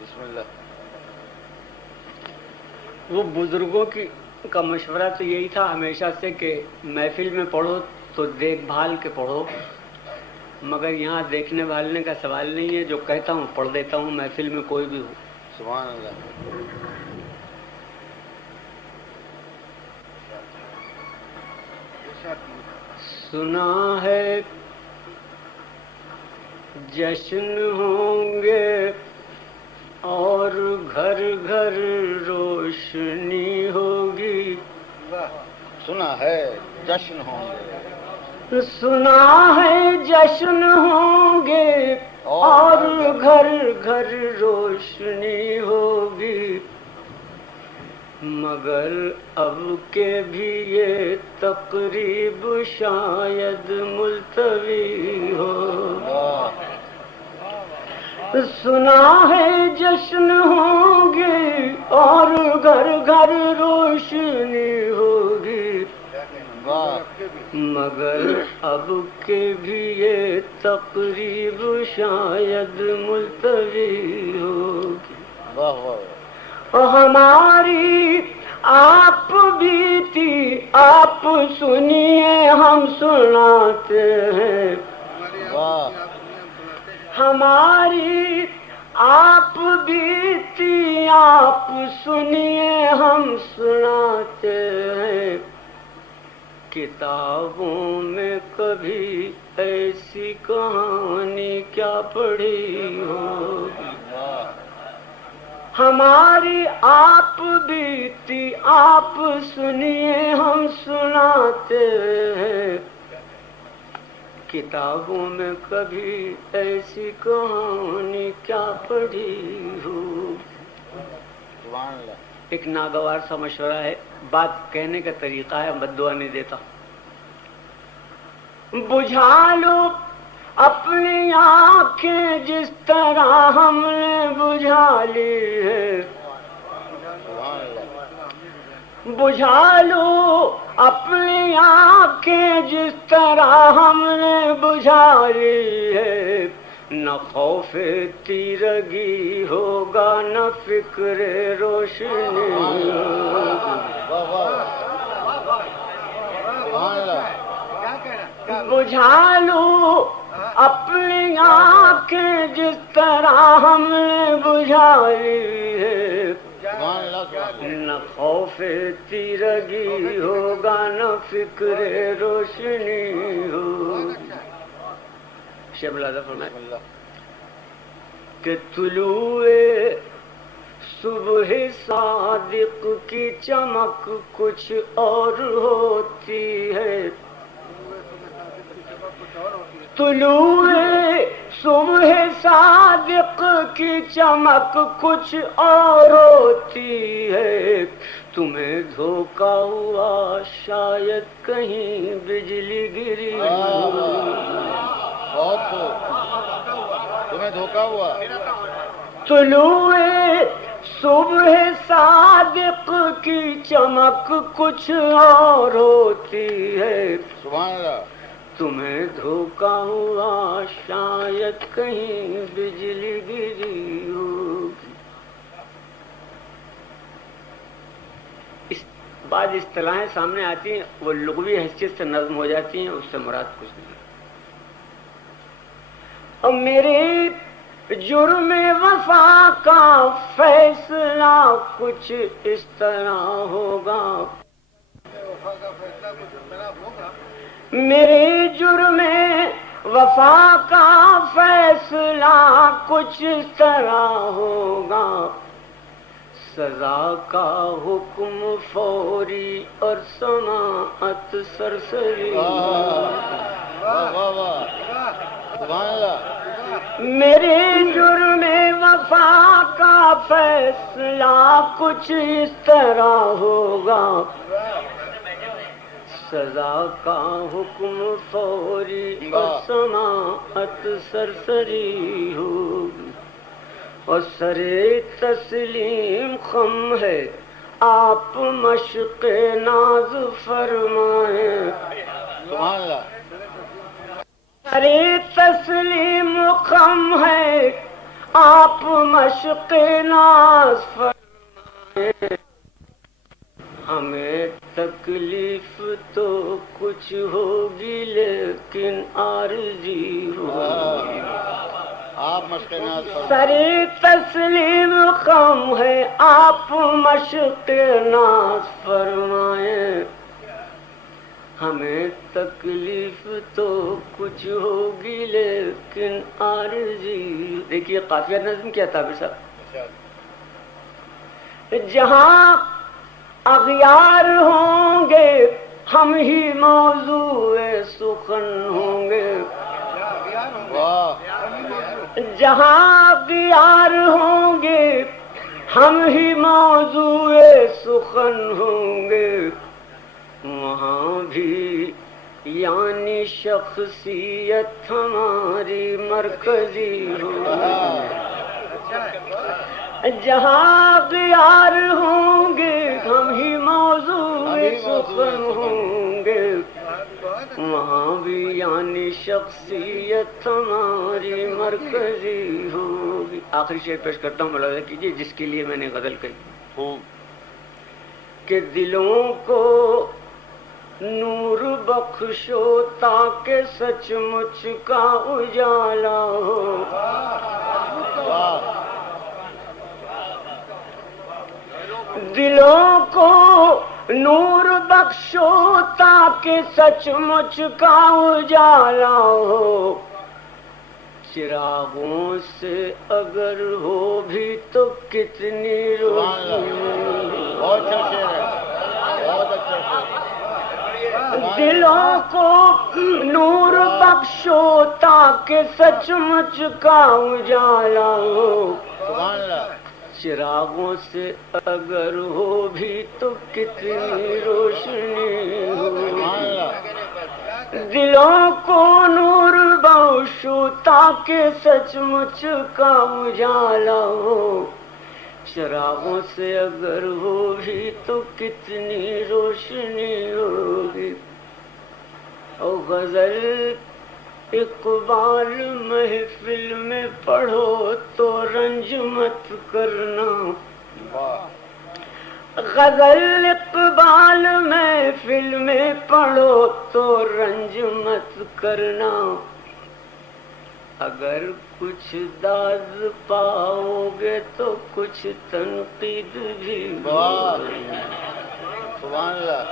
بسم اللہ. وہ بزرگوں کا مشورہ تو یہی تھا ہمیشہ سے کہ محفل میں پڑھو تو دیکھ بھال کے پڑھو، مگر یہاں دیکھنے بھالنے کا سوال نہیں ہے، جو کہتا ہوں پڑھ دیتا ہوں محفل میں کوئی بھی ہو. سبحان اللہ. سنا ہے جشن ہوں گے اور گھر گھر روشنی ہوگی. سنا ہے جشن ہوں گے. سنا ہے جشن ہوں گے اور گھر گھر روشنی ہوگی، مگر اب کے بھی یہ تقریب شاید ملتوی ہو. سنا ہے جشن ہوں گے اور گھر گھر روشنی ہوگی، مگر اب کے بھی یہ تقریب شاید ملتوی ہوگی. ہماری آپ بیتی آپ سنیے ہم سناتے ہیں. ہماری آپ بیتی آپ سنیے ہم سناتے ہیں. کتابوں میں کبھی ایسی کہانی کیا پڑھی ہوگی. ہماری آپ بیتی آپ سنیے ہم سناتے ہیں. کتابوں میں کبھی ایسی کہانی کیا پڑھی ہو. ایک ناگوار سا مشورہ ہے، بات کہنے کا طریقہ ہے، بددعا نہیں دیتا. بجھا لو اپنی آنکھیں جس طرح ہم نے بجھا لی ہے. بجھا لو اپنی آنکھیں جس طرح ہم نے بجھا لی ہے. نہ خوف تیرگی ہوگا نہ فکر روشنی. بجھا لو اپنی آنکھیں جس طرح ہم نے بجھا لی ہے. نہ خوف تیرگی ہوگا نہ فکر روشنی ہوگی. شیخ الہٰ فرمائے کہ طلوع صبح صادق کی چمک کچھ اور ہوتی ہے. طلوع صبح صادق کی چمک کچھ اور ہوتی ہے. تمہیں دھوکا ہوا شاید کہیں بجلی گری. تمہیں دھوکا ہوا. طلوع صبح صادق کی چمک کچھ اور ہوتی ہے. سبحان اللہ. تمہیں دھوکا ہوا شاید کہیں بجلی گری ہوگی. اس بعد اصطلاحیں سامنے آتی ہیں، وہ لغوی حیثیت سے نظم ہو جاتی ہیں، اس سے مراد کچھ نہیں. اور میرے جرم وفا کا فیصلہ کچھ اس طرح ہوگا. میرے جرم وفا کا فیصلہ کچھ اس طرح ہوگا. سزا کا حکم فوری اور سماعت سرسری. میرے جرم وفا کا فیصلہ کچھ اس طرح ہوگا. سزا کا حکم فوری اور سماعت سرسری ہوگی. اور سر تسلیم خم ہے آپ مشق ناز فرمائیں. سر تسلیم خم ہے آپ مشق ناز فرمائیں، ہمیں تکلیف تو کچھ ہوگی لیکن عارضی ہوگی. آپ مشق ناز فرمائیں. سری تسلیم خم ہے آپ مشق ناز فرمائیں، ہمیں تکلیف تو کچھ ہوگی لیکن عارضی. دیکھیے قافیہ نظم کیا تھا صاحب. جہاں اغیار ہوں گے ہم ہی موضوع سخن ہوں گے. جہاں اغیار ہوں گے ہم ہی موضوع سخن ہوں گے، وہاں بھی یعنی شخصیت ہماری مرکزی ہوگی. جہاں اغیار ہوں گے ہم ہی موضوع سخن ہوں گے، وہاں بھی یعنی شخصیت ہماری مرکزی ہوگی. آخری شعر پیش کرتا ہوں، ملاحظہ کیجیے جس کے لیے میں نے غزل کہی کہ دلوں کو نور بخشو تاکہ سچ مچ کا اجالا ہو. دلوں کو نور بخشو تاکہ سچ مچ کا اجالا ہو. چراغوں سے اگر ہو بھی تو کتنی روشنی. بہت اچھا شعر ہے، بہت اچھا شعر. دلوں کو نور بخشو تاکہ سچ مچ کا اجالا ہو. سبحان اللہ. چراغوں سے اگر ہو بھی تو کتنی روشنی ہو. دلوں کو نور بخشو تاکہ سچ مچ کا اجالا ہو. چراغوں سے اگر ہو بھی تو کتنی روشنی ہوگی. او غزل اقبال محفل میں پڑھو تو رنج مت کرنا. غزل اقبال محفل میں پڑھو تو رنج مت کرنا. اگر کچھ داد پاؤ گے تو کچھ تنقید بھی. سبحان اللہ.